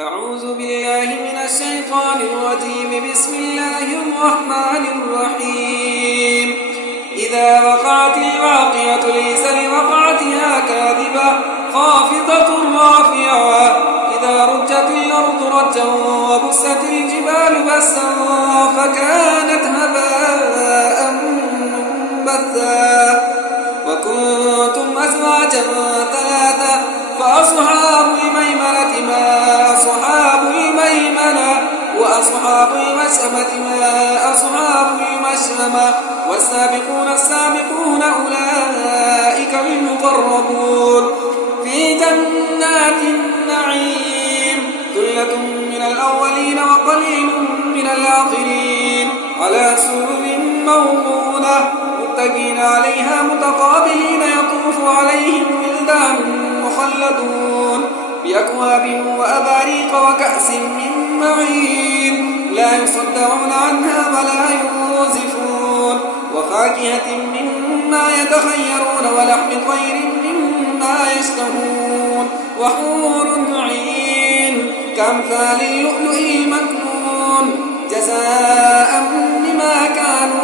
أعوذ بالله من الشيطان الرجيم. بسم الله الرحمن الرحيم. إذا وقعت الواقعة ليس لوقعتها كاذبة خافضة رافعة. إذا رجت الأرض رجا وبست الجبال بسا فكانت هباء منبثا وكنتم أزواجا ثلاثة فأصحاب الميمنة ما أصحاب الميمنة وأصحاب المشأمة ما أصحاب المشأمة والسابقون السابقون أولئك المقربون في جنات النعيم. ثلة من الأولين وقليل من الآخرين على سرر موضونة متكئين عليها متقابلين يطوف عليهم ولدان مخلدون بأكواب وأباريق وكأس من معين لا يصدعون عنها ولا ينزفون وفاكهة مما يتخيرون ولحم طير مما يشتهون وحور عين كأمثال اللؤلؤ المكنون جزاء بما كانوا